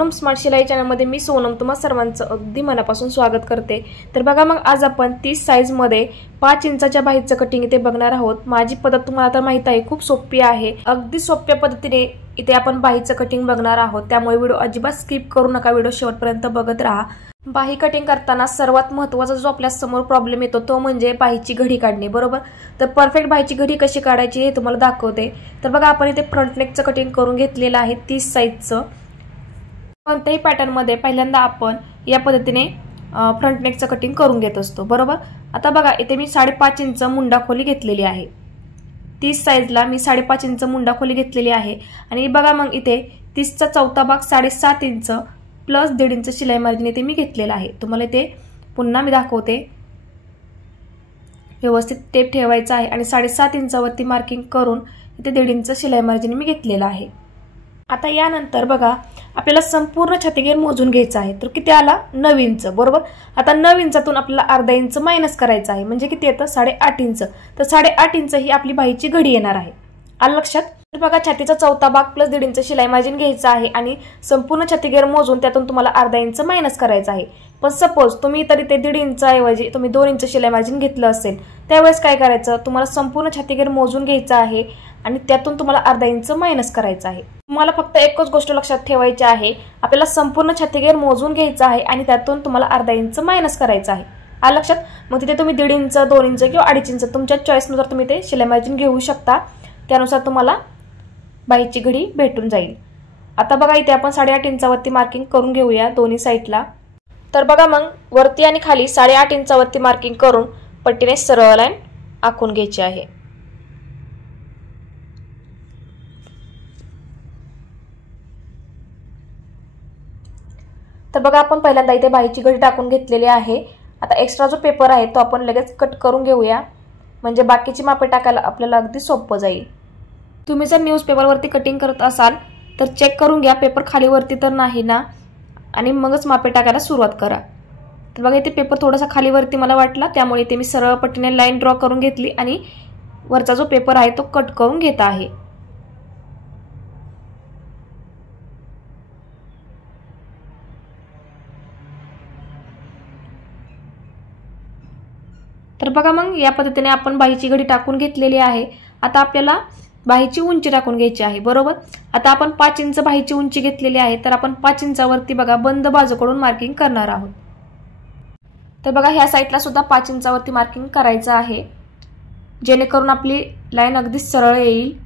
Sonam smart शिलाई चॅनलमध्ये मी सोनम तुम्हा सर्वांचं अगदी मनापासून स्वागत करते। तर बघा मग आज आपण 30 साइज मध्ये 5 इंचाच्या बाहीचं कटिंग इथे बघणार आहोत। माझी पद्धत तुम्हाला तर माहित आहे, खूप सोपी आहे। अगदी सोप्या पद्धतीने इथे आपण बाहीचं कटिंग बघणार आहोत, त्यामुळे व्हिडिओ अजिबात स्किप करू नका, व्हिडिओ शेवटपर्यंत बघत राहा। बाही कटिंग करताना सर्वात महत्त्वाचा जो आपल्या समोर प्रॉब्लेम येतो तो म्हणजे बाहीची घडी काढणे, बरोबर। तर परफेक्ट बाहीची घडी कशी काढायची हे तुम्हाला दाखवते। तर बघा आपण इथे फ्रंट नेकचं कटिंग करून घेतलेलं आहे 30 साइजचं। कोणत्याही पॅटर्न मध्ये पहिल्यांदा आपण या पद्धतीने फ्रंट नेकचं कटिंग करून घेत असतो, बरोबर। आता बघा इथे मी 5.5 इंच मुंडा खोली घेतलेली आहे। 30 साइजला मी 5.5 इंच मुंडा खोली घेतलेली आहे आणि बघा मग इथे 30 चा चौथा भाग 7.5 इंच प्लस 1.5 इंच शिलाई मार्जिन इथे मी घेतलेला आहे। तुम्हाला इथे पुन्हा मी दाखवते, व्यवस्थित टेप ठेवायचा आहे आणि 7.5 इंचावरती मार्किंग करून इथे 1.5 इंच शिलाई मार्जिन मी घेतलेला आहे। आता यानंतर बघा आपल्याला संपूर्ण छातीगेर मोजून घ्यायचा आहे। तर किती आला? 9 इंच, बरोबर। आता 9 इंचातून आपल्याला अर्धा इंच मायनस करायचा आहे, म्हणजे किती येतं? 8.5 इंच। तर 8.5 इंच ही आपली बाहीची घडी येणार आहे, आलं लक्षात। तर बघा छातीचा चौथा भाग प्लस 1.5 इंच शिलाई मार्जिन घ्यायचा आहे आणि संपूर्ण छातीगेर मोजून त्यातून तुम्हाला अर्धा इंच मायनस करायचा आहे। पण सपोज तुम्ही तरी ते 1.5 इंच ऐवजी तुम्ही 2 इंच शिलाई मार्जिन घेतलं असेल, त्यावेळेस काय करायचं? तुम्हाला संपूर्ण छातीगेर मोजून घ्यायचा आहे आणि त्यातून तुम्हाला अर्धा इंच मायनस करायचा आहे। तुम्हाला फक्त एकच गोष्ट लक्षात ठेवायची आहे, आपल्याला संपूर्ण छातीगेर मोजून घ्यायचा आहे आणि त्यातून तुम्हाला अर्धा इंच मायनस करायचा आहे, आलं लक्षात। मग तिथे तुम्ही 1.5 इंच 2 इंच किंवा 2.5 इंच तुमच्या चॉईसनुसार तुम्ही ते शिलाई मार्जिन घेऊ शकता, त्यानुसार तुम्हाला बाहीची घडी भेटून जाईल। आता बघा इथे आपण 8.5 इंचावरती मार्किंग करून घेऊया दोन्ही साइडला। तर बघा मग वरती आणि खाली 8.5 इंचावरती मार्किंग करून पट्टीने सरळ लाईन आखून घ्यायची आहे। तर बघा आपण पहिल्यांदा इथे बाहीची घडी टाकून घेतलेली आहे। आता एक्स्ट्रा जो पेपर आहे तो आपण लगेच कट करून घेऊया, म्हणजे बाकीची मापे टाकायला आपल्याला अगदी सोपं जाईल। तुम्ही जर न्यूजपेपरवरती कटिंग करत असाल तर चेक करून घ्या पेपर खाली वरती तर नाही ना, आणि मगच मापे टाकायला सुरुवात करा। तर बघा इथे पेपर थोडासा खाली वरती मला वाटला, त्यामुळे इथे मी सरळ पट्टीने लाईन ड्रॉ करून घेतली आणि वरचा जो पेपर आहे तो कट करून घेत आहे। तर बघा मग या पद्धतीने आपण बाहीची घडी टाकून घेतलेली आहे। आता आपल्याला बाहीची उंची टाकून घ्यायची आहे, बरोबर। आता आपण 5 इंच बाहीची उंची घेतलेली आहे, तर आपण 5 इंचावरती बघा बंद बाजूकडून मार्किंग करणार आहोत। तर बघा ह्या साइडला सुद्धा 5 इंचावरती मार्किंग करायचं आहे, जेणेकरून आपली लाईन अगदी सरळ येईल।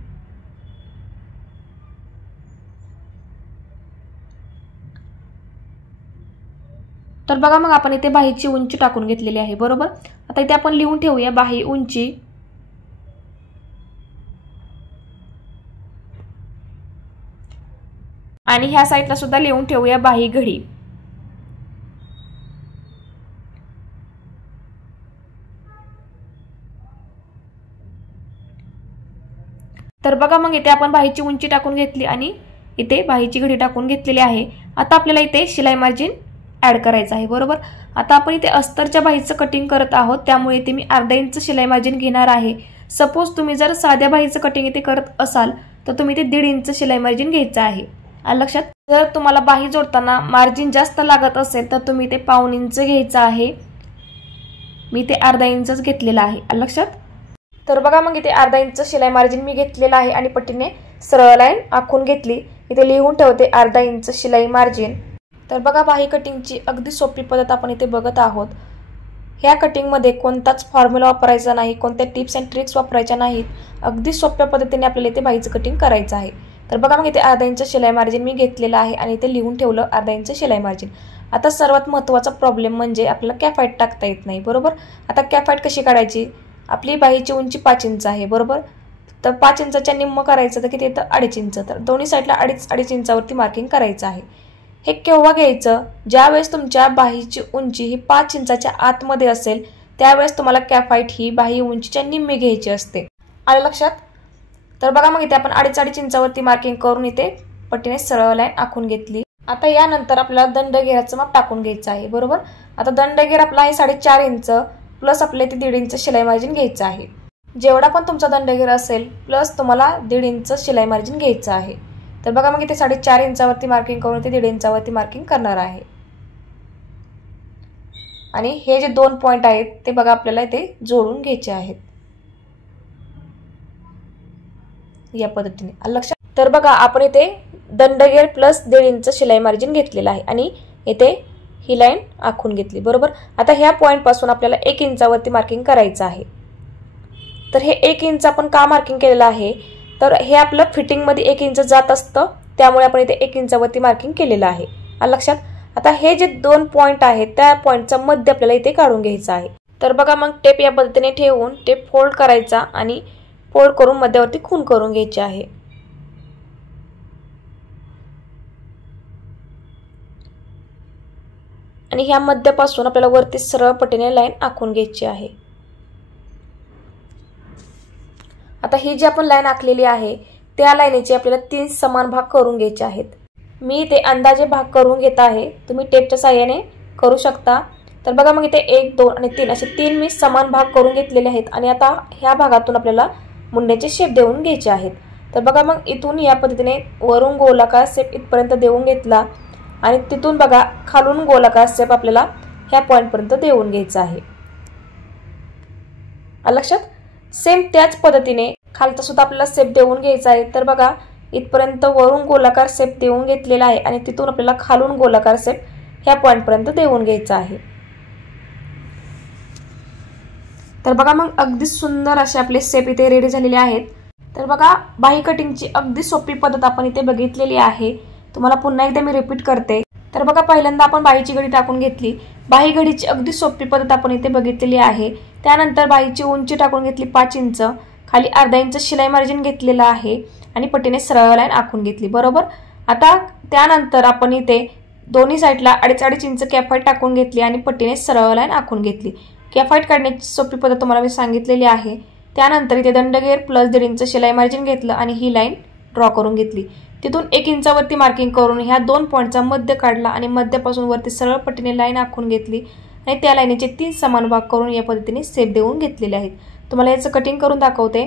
तर बघा मग आपण इथे बाहीची उंची टाकून घेतलेली आहे, बरोबर। आता इथे आपण लिहून ठेवूया बाही उंची आणि ह्या साइडला सुद्धा लिहून ठेवूया बाही घडी। तर बघा मग इथे आपण बाहीची उंची टाकून घेतली आणि इथे बाहीची घडी टाकून घेतलेली आहे। आता आपल्याला इथे शिलाई मार्जिन ऍड करायचं आहे, बरोबर। आता आपण इथे अस्तरच्या बाहीचं कटिंग करत आहोत, त्यामुळे इथे मी अर्धा इंच शिलाई मार्जिन घेणार आहे। सपोज तुम्ही जर साध्या बाहीचं कटिंग इथे करत असाल तर तुम्ही इथे 1.5 इंच शिलाई मार्जिन घ्यायचं आहे, आलं लक्षात। जर तुम्हाला बाही जोडताना मार्जिन जास्त लागत असेल तर तुम्ही इथे 1.5 इंच घ्यायचं आहे, मी इथे अर्धा इंचच घेतलेला आहे, आलं लक्षात। तर बघा मग इथे अर्धा इंच शिलाई मार्जिन मी घेतलेला आहे आणि पट्टीने सरळ लाईन आखून घेतली। इथे लिहून ठेवते अर्धा इंच शिलाई मार्जिन। तर बघा बाही कटिंगची अगदी सोपी पद्धत आपण इथे बघत आहोत। ह्या कटिंगमध्ये कोणताच फॉर्म्युला वापरायचा नाही, कोणत्या टिप्स अँड ट्रिक्स वापरायच्या नाहीत, अगदी सोप्या पद्धतीने आपल्याला इथे बाहीचं कटिंग करायचं आहे। तर बघा मग इथे अर्धा इंच शिलाई मार्जिन मी घेतलेलं आहे आणि इथे लिहून ठेवलं अर्धा इंच शिलाई मार्जिन। आता सर्वात महत्त्वाचा प्रॉब्लेम म्हणजे आपल्याला कॅफाईट टाकता येत नाही, बरोबर। आता कॅफाईट कशी काढायची? आपली बाहीची उंची 5 इंच आहे, बरोबर। तर 5 इंचाच्या निम्म करायचं तर किती येतं? 2.5 इंच। तर दोन्ही साईडला 2.5 इंचावरती मार्किंग करायचं आहे। हे केव्हा घ्यायचं? ज्यावेळेस तुमच्या बाहीची उंची ही 5 इंचाच्या आतमध्ये असेल, त्यावेळेस तुम्हाला कॅफाईट ही बाही उंचीच्या निम्मी घ्यायची असते, आलं लक्षात। तर बघा मग इथे आपण 2.5 इंचावरती मार्किंग करून इथे पट्टीने सरळ लाईन आखून घेतली। आता यानंतर आपल्याला दंडगेराचं माप टाकून घ्यायचं आहे, बरोबर। आता दंडगेर आपला आहे 4.5 इंच प्लस आपल्या इथे 1.5 इंच शिलाई मार्जिन घ्यायचं आहे। जेवढा पण तुमचा दंडगेर असेल प्लस तुम्हाला 1.5 इंच शिलाई मार्जिन घ्यायचं आहे। तर बघा मग इथे 4.5 इंचावरती मार्किंग करून ते 1.5 इंचावरती मार्किंग करणार आहे। आणि हे जे 2 पॉइंट आहेत ते बघा आपल्याला इथे जोडून घ्यायचे आहेत या पद्धतीने, लक्षात। तर बघा आपण इथे दंडगेर प्लस 1.5 इंच शिलाई मार्जिन घेतलेला आहे आणि इथे ही लाईन आखून घेतली, बरोबर। आता ह्या पॉइंट पासून आपल्याला 1 इंचावरती मार्किंग करायचं आहे। तर हे 1 इंच आपण का मार्किंग केलेलं आहे, तर हे आपलं फिटिंग मध्ये 1 इंच जात असतं, त्यामुळे आपण इथे 1 इंचावरती मार्किंग केलेलं आहे, लक्षात। आता हे जे 2 पॉइंट आहेत त्या पॉइंटचा मध्य आपल्याला इथे काढून घ्यायचा आहे। तर बघा मग टेप या पद्धतीने ठेवून टेप फोल्ड करायचा आणि फोल्ड करून मध्यावरती खूण करून घ्यायची आहे। आणि ह्या मध्यापासून आपल्याला वरती सरळ पट्टीने लाईन आखून घ्यायची आहे। आता ही जी आपण लाईन आखलेली आहे त्या लाईनीचे आपल्याला 3 समान भाग करून घ्यायचे आहेत। मी ते अंदाजे भाग करून घेत आहे, तुम्ही टेपच्या साहाय्याने करू शकता। तर बघा मग इथे 1 2 आणि 3 असे 3 मी समान भाग करून घेतलेले आहेत आणि आता ह्या भागातून आपल्याला मुंड्याचे शेप देऊन घ्यायचे आहेत। तर बघा मग इथून या पद्धतीने वरून गोलाकार शेप इथपर्यंत देऊन घेतला आणि तिथून बघा खालून गोलाकार शेप आपल्याला ह्या पॉइंट पर्यंत देऊन घ्यायचा आहे, लक्षात। सेम त्याच पद्धतीने खालचा सुद्धा आपल्याला शेप देऊन घ्यायचा आहे। तर बघा इथपर्यंत वरून गोलाकार शेप देऊन घेतलेला आहे आणि तिथून आपल्याला खालून गोलाकार शेप ह्या पॉइंट पर्यंत देऊन घ्यायचा आहे। तर बघा मग अगदी सुंदर असे आपले शेप इथे रेडी झालेले आहेत। तर बघा बाही कटिंगची अगदी सोपी पद्धत आपण इथे बघितलेली आहे, तुम्हाला पुन्हा एकदा मी रिपीट करते। तर बघा पहिल्यांदा आपण बाहीची घडी टाकून घेतली, बाही घडीची अगदी सोपी पद्धत आपण इथे बघितलेली आहे। त्यानंतर बाहीची उंची टाकून घेतली 5 इंच, खाली अर्धा इंच शिलाई मार्जिन घेतलेला आहे आणि पट्टीने सरळ लाईन आखून घेतली, बरोबर। आता त्यानंतर आपण इथे दोन्ही साइडला 2.5 इंच कॅफाईट टाकून घेतली आणि पट्टीने सरळ लाईन आखून घेतली। कॅफाईट काढण्याची सोपी पद्धत तुम्हाला मी सांगितलेली आहे। त्यानंतर इथे दंडगेर प्लस 1.5 इंच शिलाई मार्जिन घेतलं आणि ही लाईन ड्रॉ करून घेतली। तिथून 1 इंचावरती मार्किंग करून ह्या 2 पॉइंटचा मध्य काढला आणि मध्यापासून वरती सरळ पट्टीने लाईन आखून घेतली आणि त्या लाईनीचे 3 समान भाग करून या पद्धतीने शेप देऊन घेतलेले आहेत। तुम्हाला याचं कटिंग करून दाखवते।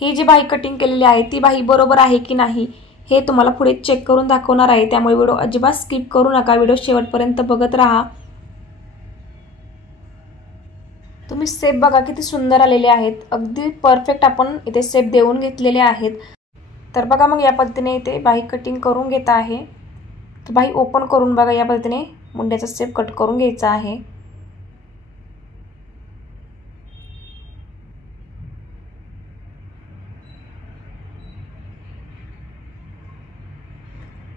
ही जी बाही कटिंग केलेली आहे ती बाही बरोबर आहे की नाही हे तुम्हाला पुढे चेक करून दाखवणार आहे, त्यामुळे व्हिडिओ अजिबात स्किप करू नका, व्हिडिओ शेवटपर्यंत बघत राहा। तुम्ही शेप बघा किती सुंदर आलेले आहेत, अगदी परफेक्ट आपण इथे शेप देऊन घेतलेले आहेत। तर बघा मग या पद्धतीने इथे बाही कटिंग करून घेत आहे। तर बाही ओपन करून बघा या पद्धतीने मुंड्याचा शेप कट करून घ्यायचा आहे।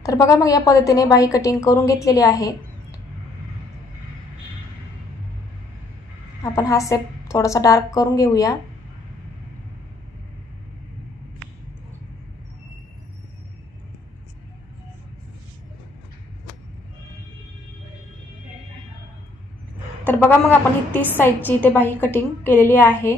तर बघा मग या पद्धतीने बाही कटिंग करून घेतलेली आहे। आपण हा शेप थोडासा डार्क करून घेऊया। तर बघा मग आपण ही 30 साइजची इथे बाही कटिंग केलेली आहे।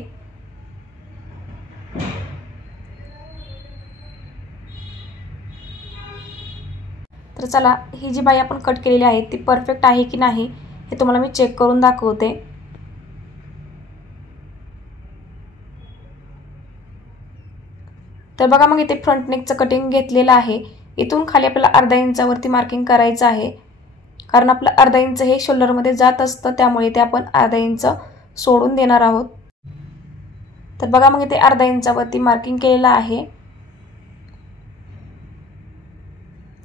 तर चला ही जी बाही आपण कट केलेली आहे ती परफेक्ट आहे की नाही हे तुम्हाला मी चेक करून दाखवते। तर बघा मग इथे फ्रंट नेकचं कटिंग घेतलेलं आहे। इथून खाली आपल्याला अर्धा इंचावरती मार्किंग करायचं आहे, कारण आपलं अर्धा इंच हे शोल्डर मध्ये जात असतं, त्यामुळे ते आपण अर्धा इंच सोडून देणार आहोत। तर बघा मग इथे अर्धा इंचावरती मार्किंग केलेलं आहे।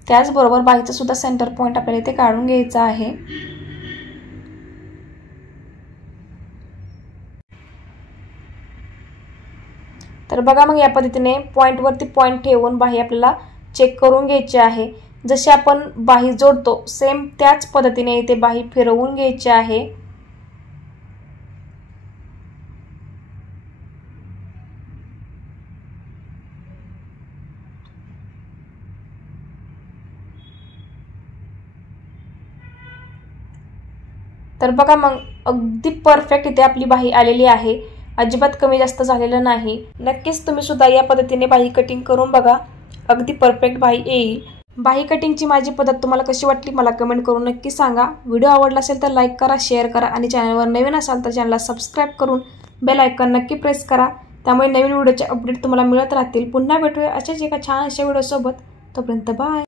त्याचबरोबर बाहीचा सुद्धा सेंटर पॉइंट आपल्याला इथे काढून घ्यायचा आहे। तर बघा मग या पद्धतीने पॉइंट वरती पॉइंट ठेवून बाही आपल्याला चेक करून घ्यायची आहे। जसे आपण बाही जोडतो सेम त्याच पद्धतीने इथे बाही फिरवून घ्यायची आहे। तर बघा मग अगदी परफेक्ट इथे आपली बाही आलेली आहे, अजिबात कमी जास्त झालेलं नाही। नक्कीच तुम्ही सुद्धा या पद्धतीने बाही कटिंग करून बघा, अगदी परफेक्ट बाही येईल। बाही कटिंगची माझी पद्धत तुम्हाला कशी वाटली मला कमेंट करून नक्की सांगा। व्हिडिओ आवडला असेल तर लाईक करा, शेअर करा आणि चॅनलवर नवीन असाल तर चॅनलला सबस्क्राइब करून बेल आयकॉन नक्की प्रेस करा, त्यामुळे नवीन व्हिडिओचे अपडेट तुम्हाला मिळत राहतील। पुन्हा भेटूया अशाच एका छान अशा व्हिडिओ सोबत। तोपर्यंत बाय.